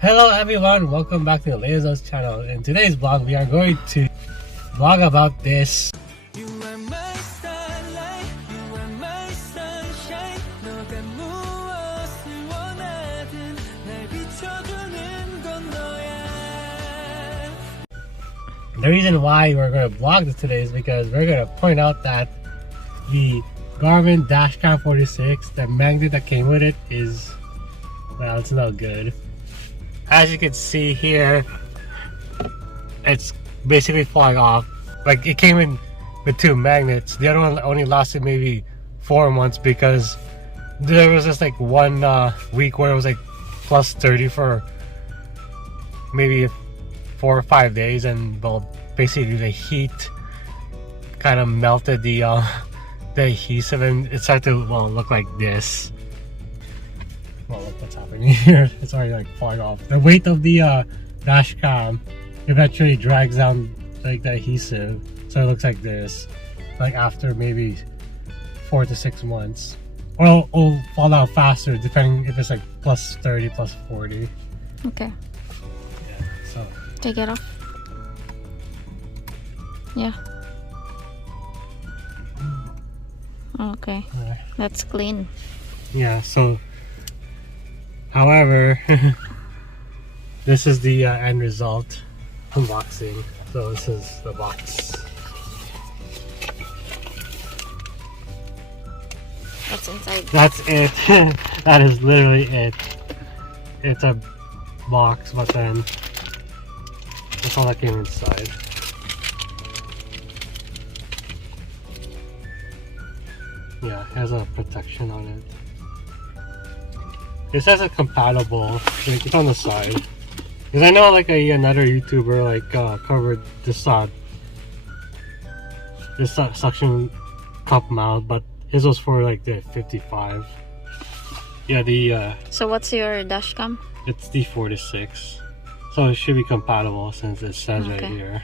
Hello everyone, welcome back to the Leo's channel. In today's vlog, we are going to vlog about this. You are my starlight, you are my sunshine. 너가 무엇을 원하든 날 비춰주는 건 너야. The reason why we're going to vlog this today is because we're going to point out that the Garmin Dashcam 46, the magnet that came with it is, well, it's not good. As you can see here, it's basically falling off. Like, it came in with two magnets. The other one only lasted maybe 4 months because there was just like one week where it was like plus 30 for maybe 4 or 5 days, and well, basically the heat kind of melted the adhesive and it started to, well, look like this. Well, look what's happening here. It's already like falling off. The weight of the dash cam eventually drags down like the adhesive, so it looks like this. Like after maybe 4 to 6 months, or it'll fall out faster depending if it's like plus 30, plus 40. Okay. Yeah. So Take it off. Yeah. Okay. That's clean. yeah. So. However, this is the end result unboxing. So this is the box. What's inside? That's it. That is literally it. It's a box, but then that's all that came inside. Yeah, it has a protection on it. It says it's compatible, like it's on the side. Because I know like another YouTuber like covered this suction cup mount, but his was for like the 55. Yeah, the So what's your dash cam? it's the 46, so it should be compatible since it says right Okay. here.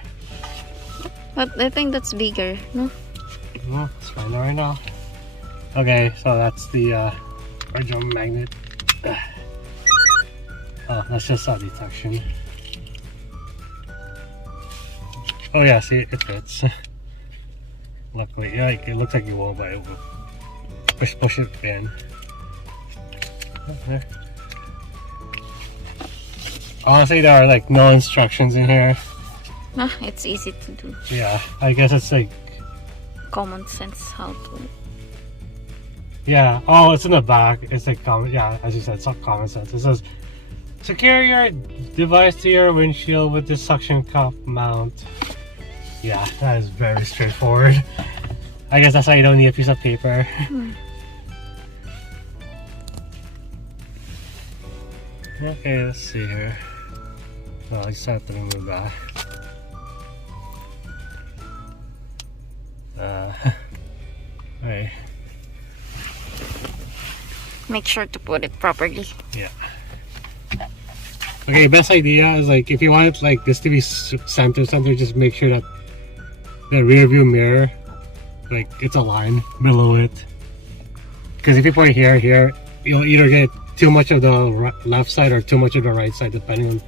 But I think that's bigger, no? Well, let's find out right now. Okay, so that's the original magnet. Oh, that's just a detection. Oh yeah, see, it fits. Luckily, yeah, it looks like you won't, but it will push it in. Okay. Honestly, there are like no instructions in here. Ah, it's easy to do. Yeah, I guess it's like, Common sense how to. yeah. Oh, it's in the back. It's like common. Yeah, as you said, it's not common sense. It says, secure your device to your windshield with this suction cup mount. Yeah, that is very straightforward. I guess that's why you don't need a piece of paper. Okay, let's see here. Oh, I just have to remove that. Alright. Make sure to put it properly. Yeah. Okay, best idea is like if you want like this to be center, just make sure that the rear view mirror, like it's aligned below it. Because if you put it here, you'll either get too much of the left side or too much of the right side, depending on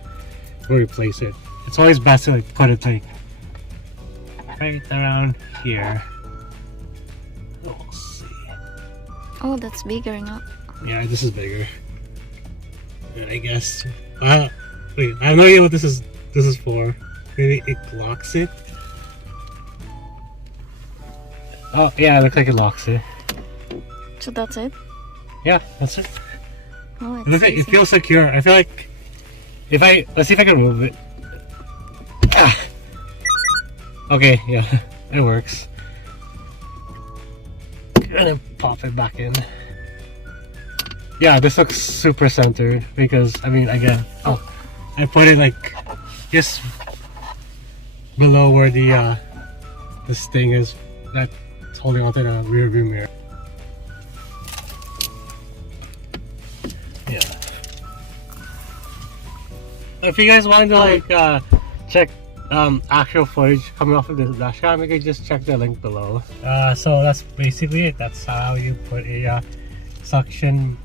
where you place it. It's always best to like put it like right around here. We'll see. Oh, that's bigger now. Yeah, this is bigger. And I guess. Wait, I have no idea what this is for. Maybe it locks it. Oh yeah, it looks like it locks it. So that's it? Yeah, that's it. Oh, It looks like it feels secure. I feel like if let's see if I can remove it. Ah. Okay, yeah, it works. And then pop it back in. Yeah, this looks super centered because I mean, again, I put it like just below where the this thing is that's holding onto the rear view mirror. Yeah. If you guys want to like check actual footage coming off of this dash cam, you can just check the link below. So that's basically it. That's how you put a suction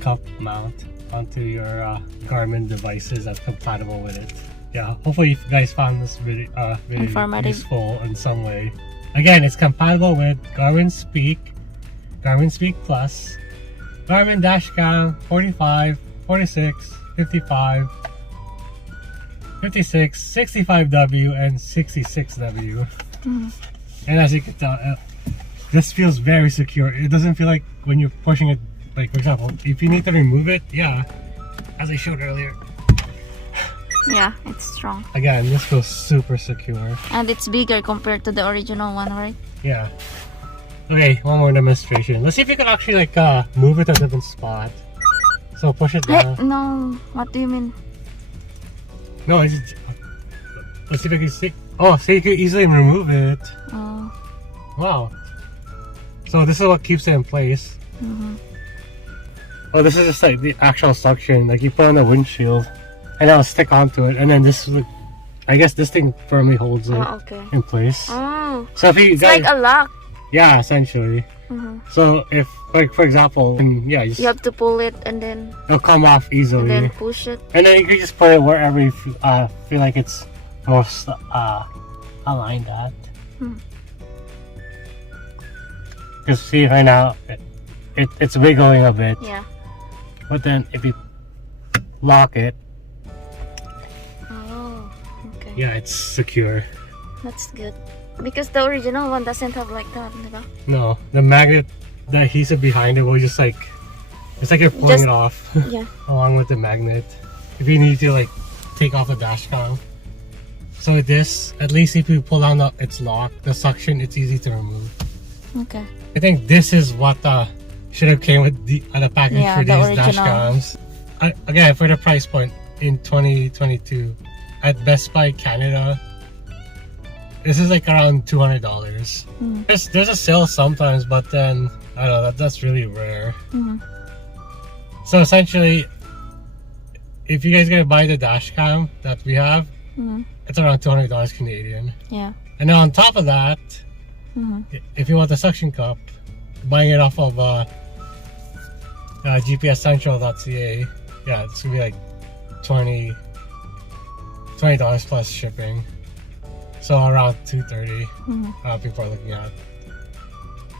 cup mount onto your Garmin devices that's compatible with it. Yeah, hopefully you guys found this video Informative. useful in some way. Again, it's compatible with Garmin Speak Plus, Garmin Dashcam 45, 46, 55, 56, 65W, and 66W. And as you can tell, this feels very secure. It doesn't feel like when you're pushing it, like for example, if you need to remove it, yeah, as I showed earlier. Yeah, it's strong. Again, this feels super secure. And it's bigger compared to the original one, right? Yeah. Okay, one more demonstration. Let's see if you can actually like move it to a different spot. So push it Hey, down. no. What do you mean? No, it's just, let's see if I can see. Oh, so you can easily remove it. Oh. Wow. So this is what keeps it in place. Oh, this is just like the actual suction. Like you put on the windshield, and it'll stick onto it, and then this, I guess this thing firmly holds it Okay. in place. Oh. So if you It's guys, like a lock. yeah, essentially. So if, like for example, and yeah, You have to pull it and then it'll come off easily, then push it. and then you can just put it wherever you feel like it's most aligned at. Because see right now, it's wiggling a bit, Yeah. but then if you lock it, Oh. Okay. yeah, it's secure. That's good. Because the original one doesn't have like that, diba? No, the magnet, the adhesive behind it will just like, it's like you're pulling Just- it off Yeah. along with the magnet. If you need to like take off the dash cam. So with this, at least if you pull down its lock, the suction, it's easy to remove. Okay. I think this is what should have came with the package Yeah, for the these dash original. cams. Again, for the price point in 2022 at Best Buy Canada, this is like around $200. There's a sale sometimes, but then I don't know, that's really rare. So essentially, if you guys gonna buy the dash cam that we have, it's around $200 Canadian. Yeah. And then on top of that, if you want the suction cup, buying it off of gpscentral.ca, yeah, it's gonna be like $20 plus shipping. So around $230, people are looking at.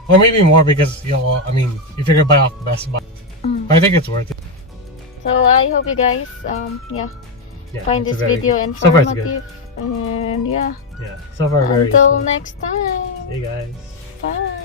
Or maybe more because, you know, I mean, if you're gonna buy off the Best Buy. But I think it's worth it. So I hope you guys Yeah, find it's this a very video good- so far it's good. informative. And yeah. Yeah, so far very Until useful. next time. See you guys. Bye.